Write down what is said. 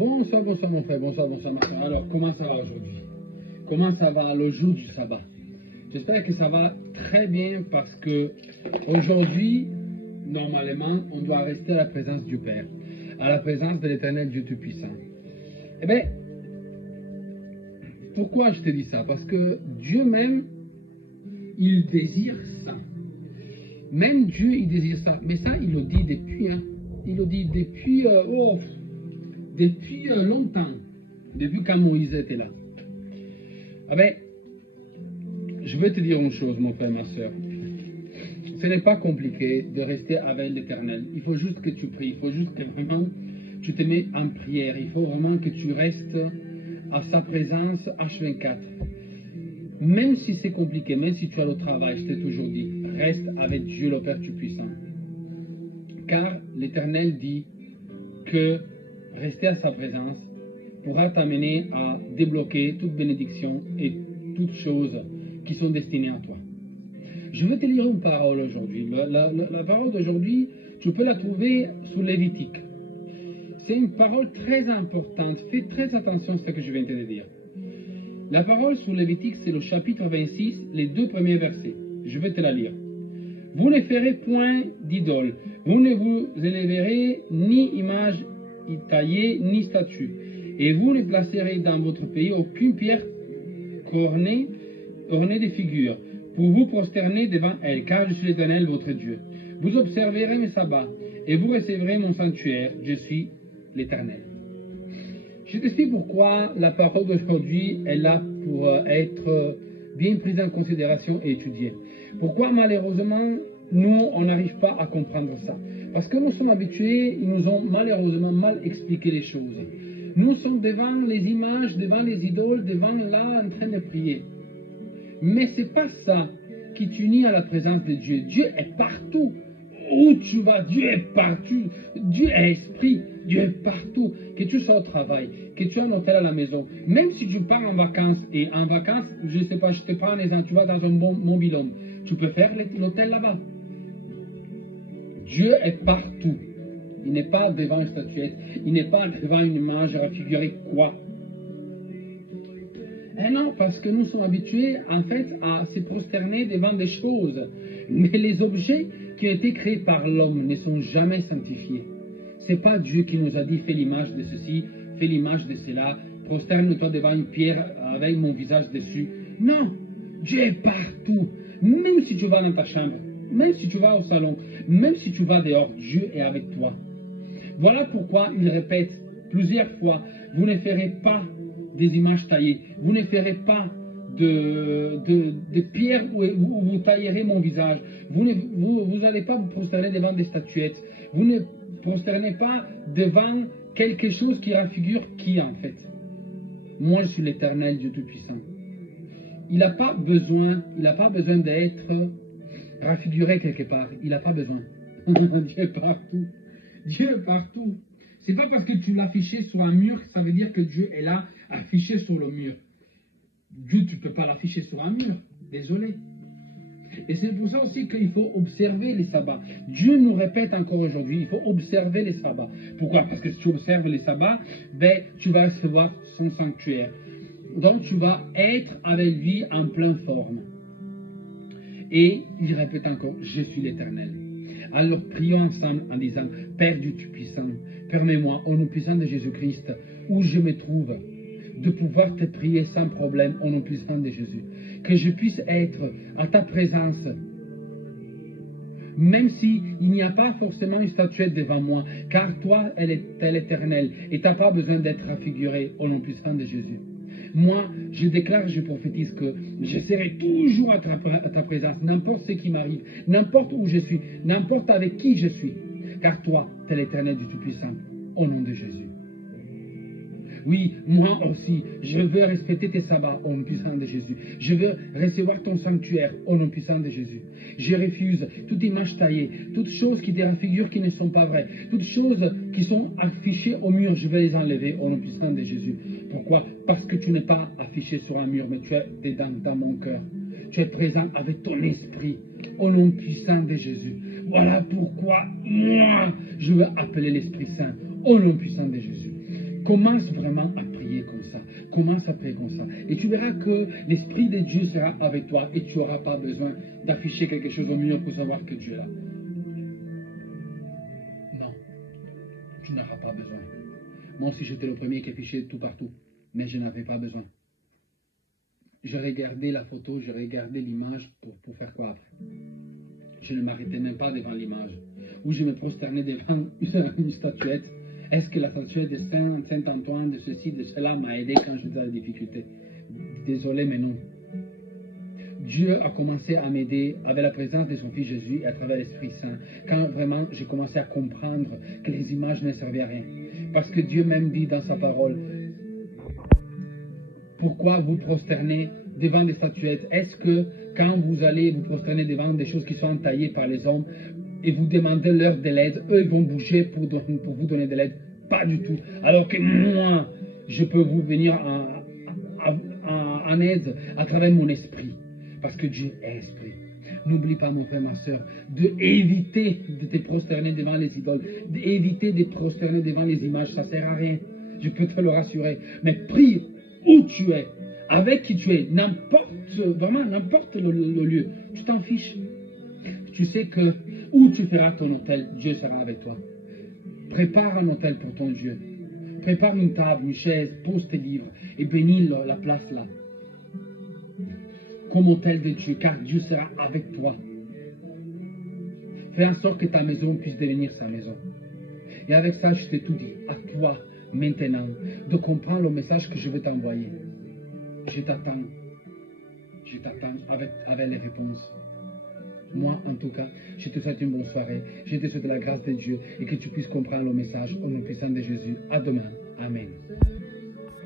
Bonsoir, bonsoir mon frère, bonsoir, bonsoir ma soeur. Alors, comment ça va aujourd'hui? Comment ça va le jour du sabbat? J'espère que ça va très bien parce que aujourd'hui, normalement, on doit rester à la présence du Père, à la présence de l'Éternel Dieu Tout-Puissant. Eh bien, pourquoi je te dis ça? Parce que Dieu même, il désire ça. Même Dieu, il désire ça. Mais ça, il le dit depuis, hein. Il le dit depuis, depuis longtemps. Depuis quand Moïse était là. Ah ben, je veux te dire une chose, mon frère, ma soeur. Ce n'est pas compliqué de rester avec l'Éternel. Il faut juste que tu pries. Il faut juste que vraiment tu te mets en prière. Il faut vraiment que tu restes à sa présence H24. Même si c'est compliqué, même si tu as le travail, je t'ai toujours dit, reste avec Dieu le Père Tout-Puissant. Car l'Éternel dit que rester à sa présence pourra t'amener à débloquer toute bénédiction et toutes choses qui sont destinées à toi. Je vais te lire une parole aujourd'hui. La parole d'aujourd'hui, tu peux la trouver sous Lévitique. C'est une parole très importante. Fais très attention à ce que je viens de te dire. La parole sous Lévitique, c'est le chapitre 26, les 2 premiers versets. Je vais te la lire. Vous ne ferez point d'idole. Vous ne vous élèverez ni image taillée, ni statue. Et vous ne placerez dans votre pays aucune pierre ornée de figures, pour vous prosterner devant elle, car je suis l'Éternel, votre Dieu. Vous observerez mes sabbats, et vous recevrez mon sanctuaire, je suis l'Éternel. Je t'explique pourquoi la parole d'aujourd'hui est là pour être bien prise en considération et étudiée. Pourquoi malheureusement, nous, on n'arrive pas à comprendre ça. Parce que nous sommes habitués, ils nous ont malheureusement mal expliqué les choses. Nous sommes devant les images, devant les idoles, devant là, en train de prier. Mais ce n'est pas ça qui t'unit à la présence de Dieu. Dieu est partout. Où tu vas, Dieu est partout. Dieu est esprit, Dieu est partout. Que tu sois au travail, que tu aies un hôtel à la maison, même si tu pars en vacances, et en vacances, je ne sais pas, je te prends un exemple, tu vas dans un bon mobil-home, tu peux faire l'hôtel là-bas. Dieu est partout. Il n'est pas devant une statuette, il n'est pas devant une image à figurer quoi. Eh non, parce que nous sommes habitués, en fait, à se prosterner devant des choses. Mais les objets qui ont été créés par l'homme ne sont jamais sanctifiés. Ce n'est pas Dieu qui nous a dit, fais l'image de ceci, fais l'image de cela, prosterne-toi devant une pierre avec mon visage dessus. Non, Dieu est partout. Même si tu vas dans ta chambre, même si tu vas au salon, même si tu vas dehors, Dieu est avec toi. Voilà pourquoi il répète plusieurs fois, vous ne ferez pas des images taillées, vous ne ferez pas de pierres où vous taillerez mon visage, vous n'allez pas vous prosterner devant des statuettes, vous ne prosternez pas devant quelque chose qui raffigure qui en fait. Moi je suis l'Éternel Dieu Tout-Puissant. Il n'a pas besoin d'être raffiguré quelque part, il n'a pas besoin. Dieu est partout. Dieu est partout. C'est pas parce que tu l'as affiché sur un mur que ça veut dire que Dieu est là, affiché sur le mur. Dieu, tu ne peux pas l'afficher sur un mur. Désolé. Et c'est pour ça aussi qu'il faut observer les sabbats. Dieu nous répète encore aujourd'hui, il faut observer les sabbats. Pourquoi? Parce que si tu observes les sabbats, ben, tu vas recevoir son sanctuaire. Donc tu vas être avec lui en pleine forme. Et il répète encore, je suis l'Éternel. Alors prions ensemble en disant, Père Dieu Tout-Puissant, permets-moi, au nom puissant de Jésus-Christ, où je me trouve, de pouvoir te prier sans problème au nom puissant de Jésus. Que je puisse être à ta présence, même s'il n'y a pas forcément une statuette devant moi, car toi, elle est éternelle, et tu n'as pas besoin d'être raffiguré au nom puissant de Jésus. Moi, je déclare, je prophétise que je serai toujours à ta présence, n'importe ce qui m'arrive, n'importe où je suis, n'importe avec qui je suis. Car toi, tu es l'Éternel du Tout-Puissant, au nom de Jésus. Oui, moi aussi, je veux respecter tes sabbats au nom puissant de Jésus. Je veux recevoir ton sanctuaire au nom puissant de Jésus. Je refuse toute image taillée, toutes choses qui te raffigurent qui ne sont pas vraies, toutes choses qui sont affichées au mur, je vais les enlever au nom puissant de Jésus. Pourquoi? Parce que tu n'es pas affiché sur un mur, mais tu es dans mon cœur. Tu es présent avec ton esprit au nom puissant de Jésus. Voilà pourquoi moi, je veux appeler l'Esprit Saint au nom puissant de Jésus. Commence vraiment à prier comme ça. Commence à prier comme ça. Et tu verras que l'Esprit de Dieu sera avec toi et tu n'auras pas besoin d'afficher quelque chose au mur pour savoir que Dieu est là. Non, tu n'auras pas besoin. Moi aussi, j'étais le premier qui affichait tout partout, mais je n'avais pas besoin. Je regardais la photo, je regardais l'image pour faire quoi après? Je ne m'arrêtais même pas devant l'image. Ou je me prosternais devant une statuette. Est-ce que la statuette de Saint-Antoine, de ceci, de cela, m'a aidé quand j'étais dans la difficulté? Désolé, mais non. Dieu a commencé à m'aider avec la présence de son Fils Jésus et à travers l'Esprit Saint. Quand vraiment j'ai commencé à comprendre que les images ne servaient à rien. Parce que Dieu même dit dans sa parole, pourquoi vous prosternez devant des statuettes? Est-ce que quand vous allez vous prosterner devant des choses qui sont taillées par les hommes et vous demandez leur de l'aide, eux ils vont bouger pour vous donner de l'aide? Pas du tout. Alors que moi, je peux vous venir en aide à travers mon esprit. Parce que Dieu est esprit. N'oublie pas, mon frère, ma soeur, d'éviter de te prosterner devant les idoles, d'éviter de te prosterner devant les images. Ça ne sert à rien. Je peux te le rassurer. Mais prie où tu es, avec qui tu es, vraiment n'importe le lieu. Tu t'en fiches. Tu sais que où tu feras ton hôtel, Dieu sera avec toi. Prépare un hôtel pour ton Dieu. Prépare une table, une chaise, pose tes livres et bénis la place là. Comme hôtel de Dieu, car Dieu sera avec toi. Fais en sorte que ta maison puisse devenir sa maison. Et avec ça, je t'ai tout dit. À toi, maintenant, de comprendre le message que je veux t'envoyer. Je t'attends. Je t'attends avec les réponses. Moi, en tout cas, je te souhaite une bonne soirée. Je te souhaite la grâce de Dieu et que tu puisses comprendre le message au nom puissant de Jésus. À demain. Amen.